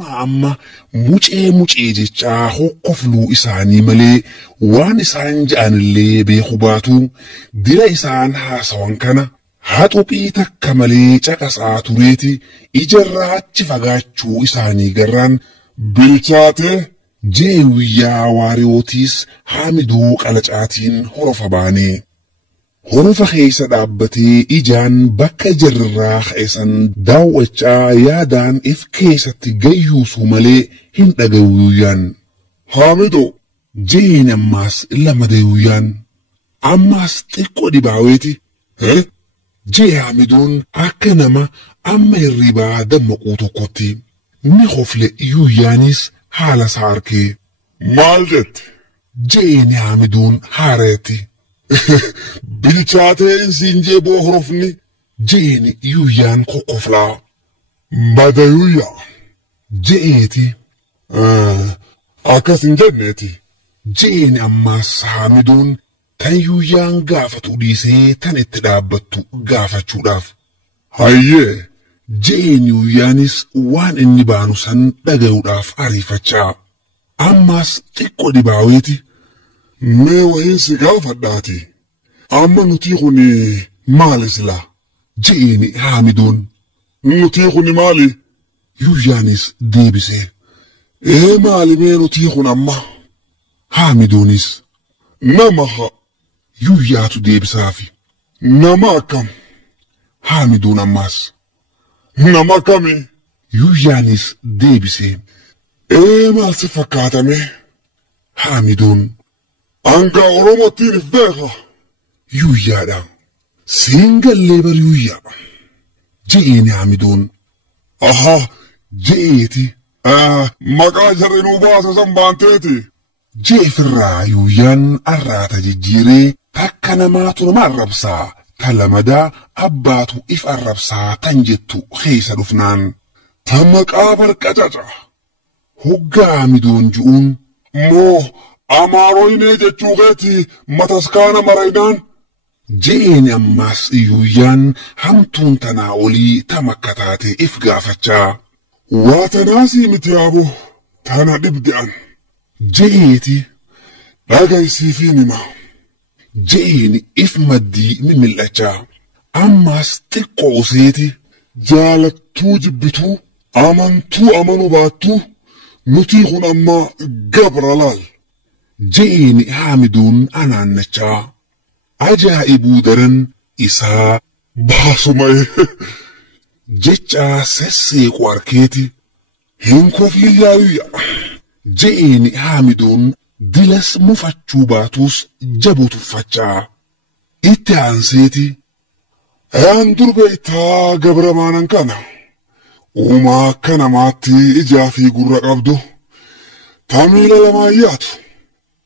amma mucee jechaa hokkofluu isaanii malee waan isaan ja'anillee beeku baatu dira isaan haasawan kana haxuphii takka malee caqasaa tureeti ijarraa achi fagaachuu isaanii garraan bilchaatee jeewiyyaa waariyootiis haamiduu qalacaatiin horofa baanee. Horofa keessa dhaabbatee ijaan bakka jarrirraa ka'esan daawwachaa yaadaan if keessatti gayyuusu malee hin dhagayuuyyaan. Haamidoo jeen ammaas lamadayuuyyaan. Ammaas xiqqoo dhibaaweeti. Jee haamidoon akka nama amma hirribaa dammaquu tokkotti. Ni hofle yuuyyaanis haala isaa arkee. Maal jette? Jeen haamidoon haareetti. Bilchaatee insiinjee boohorofni jeeni yuuyyaan kokkoflaa. Badayuyyaa je'eeti. Akkas hin jenneeti. Jeeni ammaas haamidoon tan yuuyyaan gaafatu dhiisee tan itti dhaabbattu gaafachuudhaaf. Hayyee jeeni yuuyyaanis waan inni baanu san dhagayuudhaaf ariifachaa. Ammaas xiqqoo dhibaaweeti. Mee wahiinsi gaafadhaati. Amma nutii kuni maali sila? Jeeni haamidoon. Nutii kuni maali? Yuuyyaanis deebisee. Maali mee nutii kun amma? Haamidoonis. Nama ha. Yuuyyaatu deebisaafi. Nama akkam? Haamidoon ammaas. Nama akkami? Yuuyyaanis deebisee. Maal si fakkaatame? Haamidoon. Anga Oromootiin if beeka. Yuuyyaadha. Siingallee bar yuuyyaa. Je'eeni haamidoon. Ahaa je'eeti. Maqaa jarri nuu baasa san baanteeti. Jeefirraa yuuyyaan arraata jijjiiree takka namaatu nama arrabsaa. Ta lamadaa abbaatu if arrabsaa tan jettu keessa dhufnaan. Ta maqaa barqacaca. Hoggaa haamidoon ju'uun. Moo amaaroynee jechuu keeti mataskaana maraynaan. Jeeni ammaas yuuyyaan hamtuun tanaa olii tamakka taate if gaafachaa. Waa tanaasii miti yaabo tana dhibde'an. Jeeti dhagaysiifii nima. Jeeni if maddii mimil'achaa. Ammaas xiqqoo useeti jaalattuu jibbituu amantuu amanu baattuu nutii kun amma gabra laal. Jeeni haamidoon anaannachaa. Ajaa'ibuu daran isaa baasuma'e. Jechaa sesseequ arkeeti. Hin kofiillaayuyya. Jeeni haamidoon dilas mufachuu baatus jabu tuffachaa. Itti aanseeti. Ayaan durbeeytaa gabramaanan kana. Uumaa akka namaatti ijaa fi gurra qabdu. Tamiila lamaayyaatu.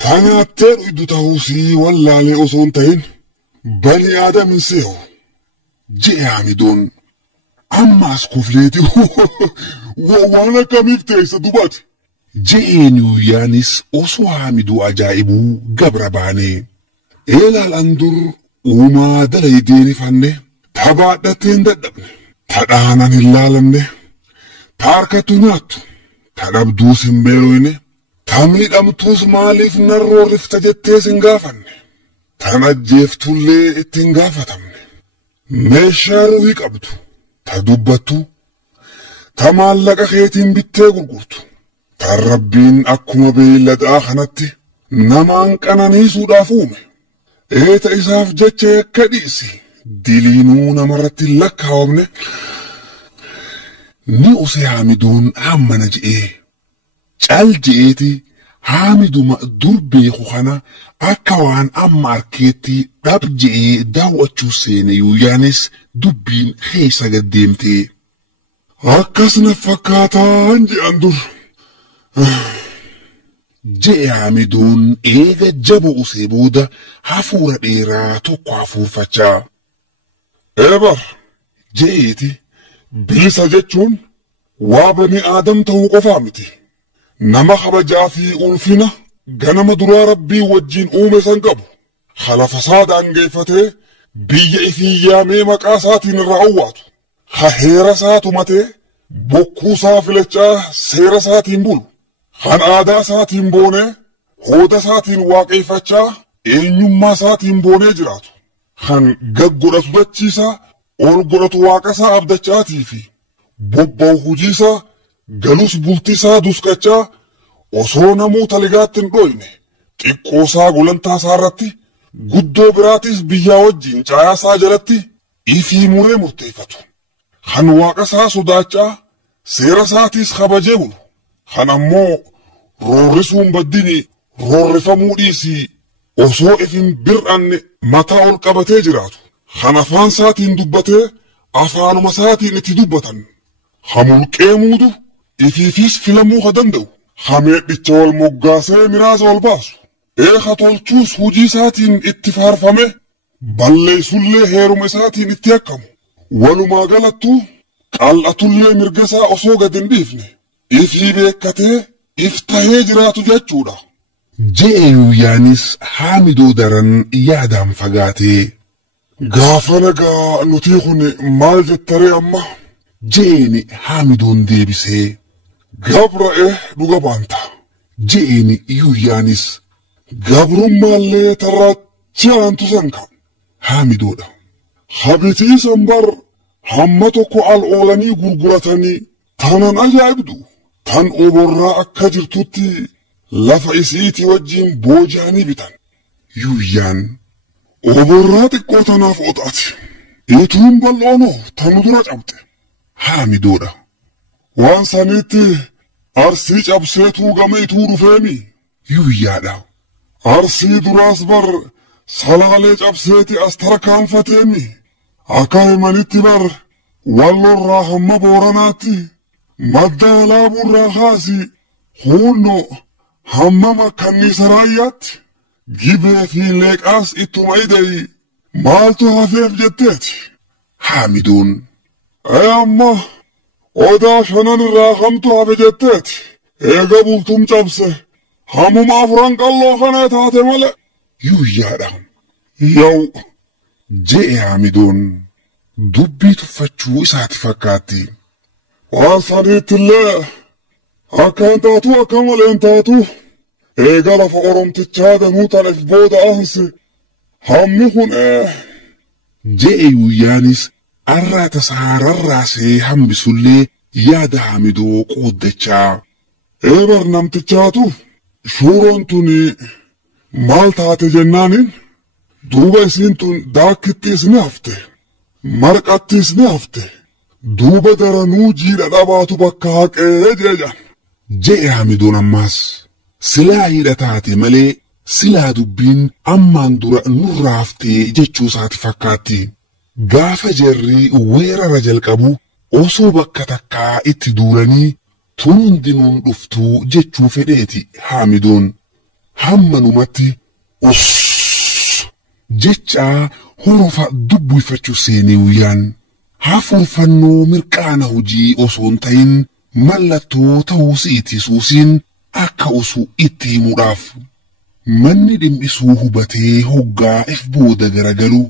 Tanaattee dhuydu ta'uusii wallaalee osoo hin ta'in bani aadamin see'u. Je'e haamidoon. Ammaas kufleeti. Waan akkamiif teessa dubbate. Je'een yuuyyaanis osoo haamiduu ajaa'ibuu gabra baanee. Eelaalaan dur uumaa dalaydeen ifanne. Ta baadhatteen dadhabne. Ta dhaanan hin laalamne. Ta harkattu nyaattu. Ta dhabduus hin beeloyne. Ta miidhamtuus maaliif narroorrifta jettees hin gaafanne. Tan ajjeeftullee itti hin gaafatamne. Meeshaa ruhii qabdu. Ta dubbattu. Ta maallaqa keetiin bittee gurgurtu. Tan rabbiin akkuma beeyladaa kanatti namaan qananiisuudhaaf uume. Eeta isaaf jecha yakka dhiisi. Diliinuu namarratti lakkaawamne. Ni use haamiduun hammana je'ee. Cal je'eeti haamiduma dur beeku kana akka waan amma arkeetti dhab je'ee daawwachuu seene yuuyyaanis dubbiin keessa gaddeemtee. Akkas na fakkaataan je'an dur. Je'e haamiduun eega jaba usee booda hafuura dheeraa tokko hafuurfachaa. Eebar je'eeti bilisa jechuun waa bani aadam ta'uu qofaa miti. Nama kabajaa fi ulfina ganama duraa rabbii wajjiin uume san qabu. Halafa saadaan geeffatee biyya ifii yaamee maqaa isaatiin irraa awwaatu. Ha heera isaa tumatee bokkuusaa filachaa seera isaatiin bulu. Kan aadaa isaatiin boonee hooda isaatiin waaqeffachaa eenyummaa isaatiin boonee jiraatu. Kan gaggodhatu dachiisaa ol godhatu waaqa isaa abdachaatii fi bobba'u hojiisaa galus bultiisaa duskachaa osoo namuu taligaatti hin dhoyne xiqqoosaa gulantaa isaa irratti guddoo biraatis biyyaa wajjin caayasaa jalatti ifii muree murteeffatu. Kan waaqa isaa sodaachaa seera isaatiis kabajee bulu. Kan ammoo roorrisuun baddini roorrifamuu dhiisii osoo ifin bir'anne mataa ol qabatee jiraatu. Kan afaan isaatiin dubbatee afaanuma isaatiin itti dubbatan. Hamulqee muudu ifiifis filamuu ha danda'u. Hameedhicha wal moggaasee miraasa wal baasu. Eeka tolchuus hujii isaatiin itti faarfame balleessullee heeruma isaatiin itti akkamu. Walumaa galattuu qal'atullee mirga isaa osoo gad hin dhiifne ifii beekkatee if tahee jiraatu jechuudha. Je'e Yuuyaanis Haamidoo daran yaadaan fagaatee gaafa nagaa nuti kun maal jettaree amma? je'een Haamidoon deebisee Gabra'e dhuga baanta. je'een Yuuyaanis Gabrummaallee tarraachi aantu sanka. Haamidoodha. Habitii sanbar hamma tokko al oolanii gurguratanii tanan ajaa'ibdu tan oborraa akka jirtutti lafa isiitii wajjin boojaanii bitan. Yuuyyaan Oborraa xiqqoo tanaaf oxaati. Ituun bal'oonoo tanu dura cabxe. Haamidoodha. Waan sanitti arsii cabseetuu gama ituu dhufeemi. Yuuyyaadha. Arsii duraas bar salaalee cabseeti as tarkaanfateemi. Akka himanitti bar wallorraa hamma booranaatti madda alaaburraa kaasi huunno hamma makkanniisa raayyaatti gibee fi leeqaas ittuma idayi maaltu hafeef jetteeti. Haamidoon amma odaa shanan irraa hamtu hafe jetteeti. Eega bultum cabse hamuma afuran qalloo kana taate male. Yuuyyaadha. Yaw je'e Haamidoon dubbii tuffachuu isaati fakkaatti. waan saniittillee akkaan taatu akka malee hin taatu. Eega lafa oromtichaa danuu tanaaf booda aanse hammi kun je'e Yuuyyaanis arraata isaa rarraasee hambisullee yaada Haamidoo qooddachaa. Eebar namtichaatu shuuroon tuni maal taate jennaaniin duuba isiin tun daakkittiis ni hafte marqattiis ni hafte duuba daranuu jiidha dhabaatu bakka haqee jeejan. je'e Haamidoon ammaas silaa hidha taate malee silaa dubbiin ammaan dura nurraa haftee jechuu isaati fakkaatti. Gaafa jarri weerara jalqabu osoo bakka takkaa itti duulanii tun hundinuun dhuftuu jechuu fedheeti Haamidoon. Hammanumatti jechaa horofa dubbifachuu seenee Yuuyyaan hafuurfannoo mirqaana hojii osoo hin ta'in mallattoo ta'uu si'itisuusiin akka usu itti himuudhaaf. Manni dhimmisuu hubatee hoggaa if booda garagalu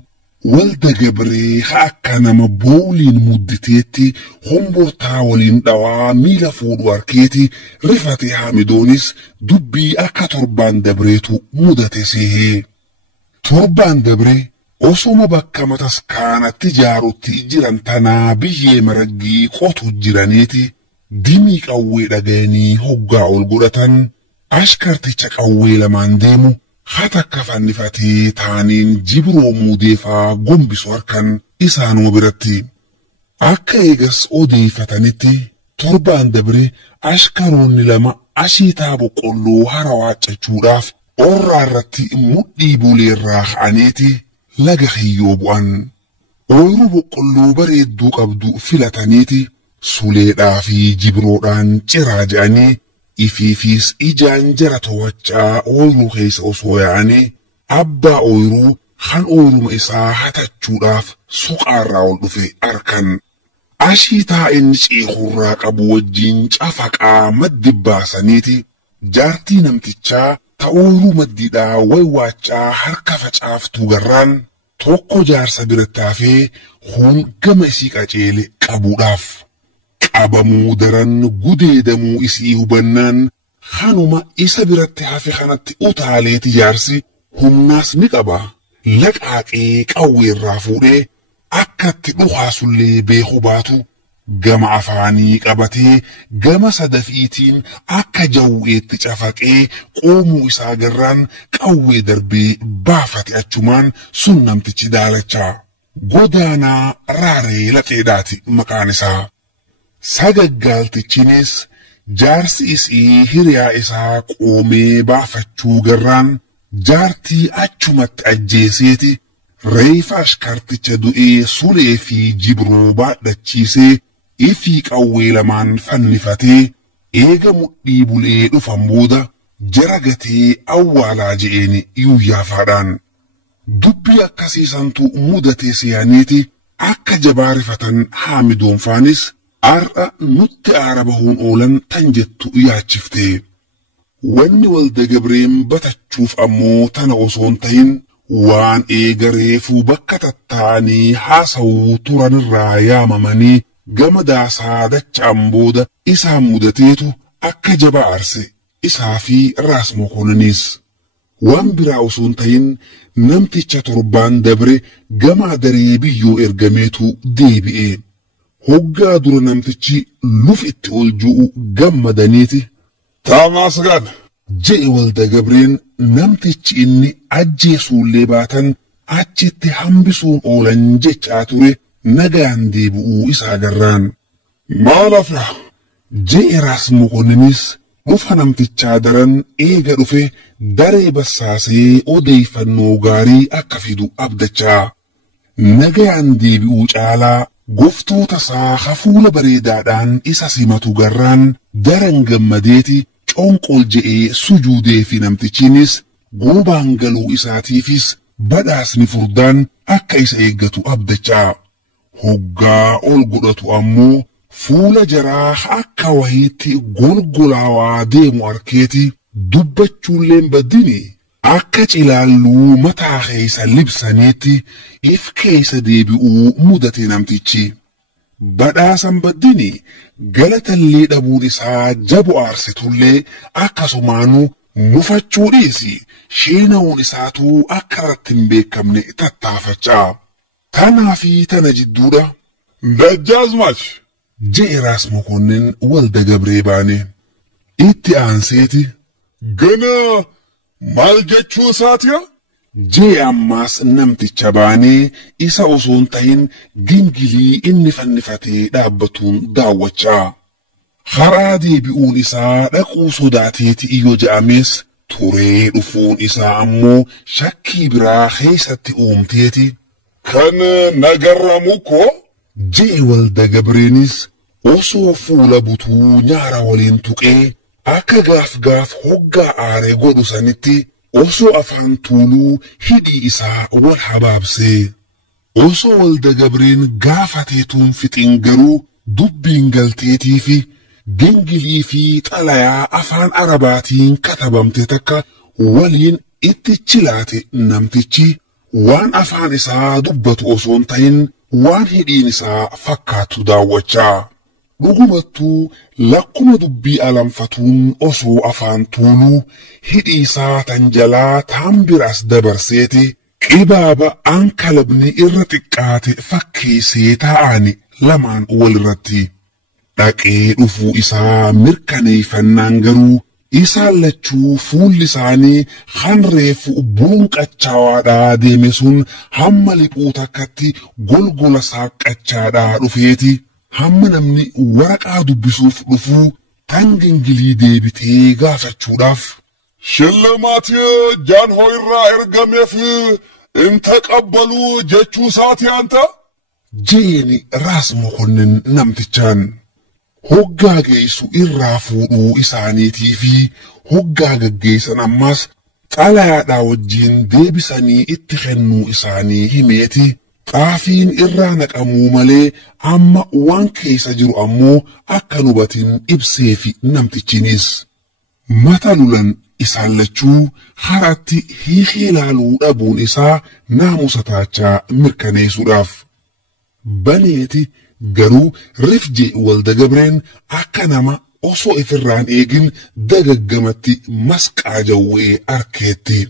walda gabree akka nama booliin mudditeetti hombortaa waliin dhawaa miila fuudhu harkeeti rifate. Haamidoonis dubbii akka torbaan dabreetu mudate seehee. Torbaan dabree osuma bakka mataskaanatti jaarutti jiran tanaa biyyee maraggii qotu jiraniiti dimii qawwee dhagayanii hoggaa ol godhatan ashkarticha qawwee lamaan deemu hatakka fannifatee taaniin jibroo muudeefaa gombisu harkan isaanuma biratti. Akka eegas odeeffatanitti torbaan dabre ashkaroonni lama ashiitaa boqqolloo hara waaccachuudhaaf orraa irratti mudhii buleerraa ka'aneeti laga hiyyoo bu'an. Ooyiruu boqqolloo bareedduu qabdu filataniiti suleedhaa fi jibroodhaan ciraa je'anii ifiifis ijaan jara to'achaa ooyiruu keessa osoo yaa'anii abbaa ooyiruu kan ooyiruma isaa hatachuudhaaf suqaarraa ol dhufe arkan. Ashiitaa inni ceekurraa qabu wajjin cafaqaa maddi baasaniiti jaartii namtichaa ta'ooyiruu maddiidhaa waywaachaa harka facaaftuu garraan tokko jaarsa biratti hafee kun gama isii qaceele qabuudhaaf qabamuu daran gudeedamuu isii hubannaan kanuma isa biratti hafe kanatti utaaleeti jaarsi humnaas ni qaba. Laqaaqee qawweerraa fuudhee akkatti dhukaasullee beeku baatu gama afaanii qabatee gama sadafiitiin akka jawweetti cafaqee qoomuu isaa garraan qawwee darbee baafate achumaan sun namtichi daalachaa. Godaanaa Raaree Laxeedhaati maqaan isaa. Sagaggaaltichinis jaarsi isii hiriyaa isaa qoomee baafachuu garraan jaartii achumatti ajjeeseeti reefa ashkarticha du'ee sulee fi jibroo baadhachiisee ifii qawwee lamaan fannifatee eega mudhii bulee dhufan booda jara gatee awwaalaa je'een yuuyyaafaadhaan. Dubbii akkasiisantu mudatee siyaaniiti akka jabaarifatan Haamidoonfaanis har'a nutti aara bahuun oolan tan jettu yaachifte. Wanni Walda Gabreen batachuuf ammoo tana osoon ta'in waan eega reefuu bakka tattaanii haasawuu turanirraa yaamamanii gama daasaa dacha'an booda isaan mudateetu akka jaba aarse isaa fi Raas Mokonninis. Waan biraa osoon ta'in namticha torbaan dabre gama daree biyyoo ergameetu deebi'e. Hoggaa dura namtichi luf itti ol ju'u gammadaniiti. Taamasgan Je'e Walda Gabreen namtichi inni ajjeesuullee baatan achitti hambisuun oolan jechaa ture nagaan deebi'uu isaa garraan. Maal afra? Je'e Raas Mokonninis dhufa namtichaa daran eega dhufe daree bassaasee odeeffannoo gaarii akka fidu abdachaa. Nagaan deebi'uu caalaa goftoota isaa hafuula bareedaadhaan isa simatu garraan daran gammadeeti conqol je'ee sujuudee fi namtichiinis goobaan galuu isaatiifis badhaasni furdaan akka isa eeggatu abdachaa. Hoggaa ol godhatu ammoo fuula jaraa akka wahiitti golgolaawaa deemu arkeeti dubbachuulleen baddini akka cilaalluu mataa keessa libsaniitti if keessa deebi'uu mudate namtichi. Badhaasan baddini galatallee dhabuun isaa jabu aarsitullee akkasumaanuu mufachuu dhiisi sheena'uun isaatuu akka irratti hin beekamne tattaafachaa. Tanaa fi tana jidduudha. Dajjaazmaach Je'e Raas Mokonnin Walda Gabree baane. Itti aanseeti. Gana maal jechuu isaatiya? Je'e ammaas namticha baanee isa osoon ta'in gingilii inni fannifatee dhaabbatuun daawwachaa. Haraa deebi'uun isaa dhaquu sodaateeti iyyoo ja'amees turee dhufuun isaa ammoo shakkii biraa keessatti uumteeti. Kan nagarramu koo? Je'e Walda Gabreenis osoo fuula butuu nyaara waliin tuqee akka gaaf hoggaa aaree godhu sanitti osoo afaan tuuluu hidhii isaa wal habaabsee. Osoo Walda Gabreen gaafateetuun fixin garuu dubbiin galteetii fi gingilii fi xalayaa afaan Arabaatiin katabamte takka waliin itti chilaate namtichi waan afaan isaa dubbatu osoon ta'in waan hidhiin isaa fakkaatu daawwachaa. Dhugumattuu lakkuma dubbii alanfatuun osoo afaan tuuluu hidhii isaa tan jalaa taan biraas dabarseeti qibaaba ankalabni irra xiqqaate fakkeessee taa'ani lamaan walirratti. Dhaqee dhufuu isaa mirkaneeffannaan garuu isaan lachuu fuulli isaanii kan reefu buunqachawaadhaa deeme sun hamma liphuu takkatti golgola saaqqachaadhaa dhufeeti. Hamma namni waraqaa dubbisuuf dhufuu tan gingilii deebitee gaafachuudhaaf. Shillimaatii jaanhoo irraa ergameef in taqabbaluu jechuu isaati anta? Je'e Raas Mokonnin namtichaan. Hoggaa geessu irraa fuudhuu isaaniitii fi hoggaa gaggeessan ammas xalayaadhaa wajjiin deebisanii itti kennuu isaanii himeeti. Xaafiin irraa naqamuu malee amma waan keessa jiru ammoo akka hubatin ibseefi namtichinis. Mata lulan isaan lachuu haratti hiikii ilaaluu dhabuun isaa naamusa taachaa mirkaneessuudhaaf. Baneeti garuu rifje walda gabreen akka nama osoo ifirraan eegin dagaggamatti masqaa jawwee arkeetti.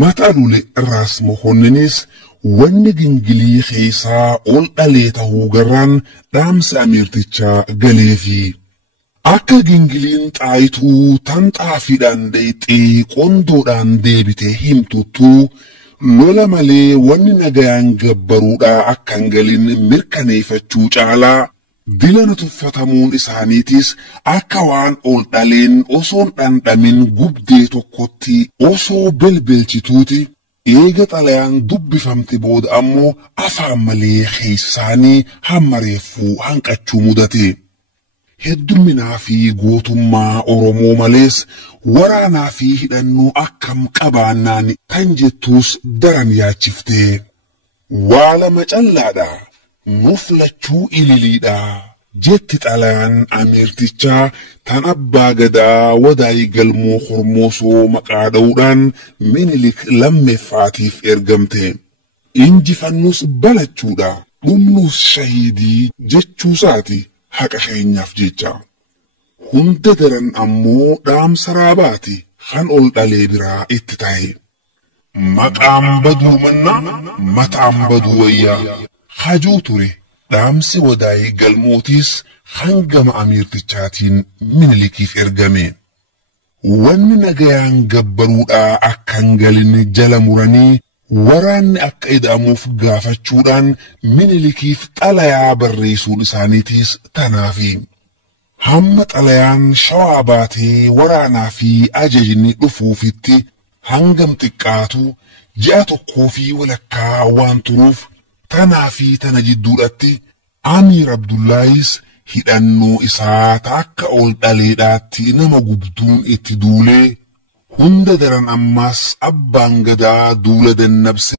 Mata lule Raas Mokonninis wanni gingilii keessaa ol dhalee tahuu garraan dhaamsa ameertichaa galeefi. Akka gingiliin xaayituu tan xaafiidhaan deeyxee qondoodhaan deebite himtuttuu lola malee wanni nagayaan gabbaruudhaa akkan galin mirkaneeffachuu caalaa dilana tuffatamuun isaaniitis akka waan ol dhaleen osoon dhandhamin gubdee tokkotti osoo belbelchituuti. Eega xalayaan dubbifamte booda ammoo afaan malee keessaanii hammareeffuu hanqachuu mudate. Heddumminaa fi gootummaa Oromoo malees waraanaa fi hidhannoo akkam qabaannaan kan jettuus daran yaachifte. Waa lama callaadha nuuf lachuu ililiidha jetti xalayaan ameertichaa tan abbaa gadaa Wadaay Galmoo Hormoosoo maqaa dha'uudhaan Minilik lammeeffaatiif ergamte. Injifannus balachuudha dhumnus shahiidii jechuusaati. Haqa keenyaaf jecha hunda daran ammoo dhaamsa raabaati kan ol dhalee biraa itti ta'e. Maqaan baduu mannaa mataan baduu wayyaa hajuu ture dhaamsi Wadaay Galmootiis hangama ameertichaatiin Minilikiif ergame. Wanni nagayaan gabbaruudhaa akkan galin jala muranii waraanni akka ida'amuuf gaafachuudhaan Minilikiif xalayaa barreessuun isaaniitiis tanaafi. Hamma xalayaan Shawaa baatee waraanaa fi ajajni dhufuufitti hangam xiqqaatu ji'a tokkoo fi walakkaa waan turuuf tanaa fi tana jidduudhatti Amiir Abdullaahis hidhannoo isaa akka ol dhaleedhaatti nama gubduun itti duulee hunda daran ammas abbaan gadaa duula dannabse.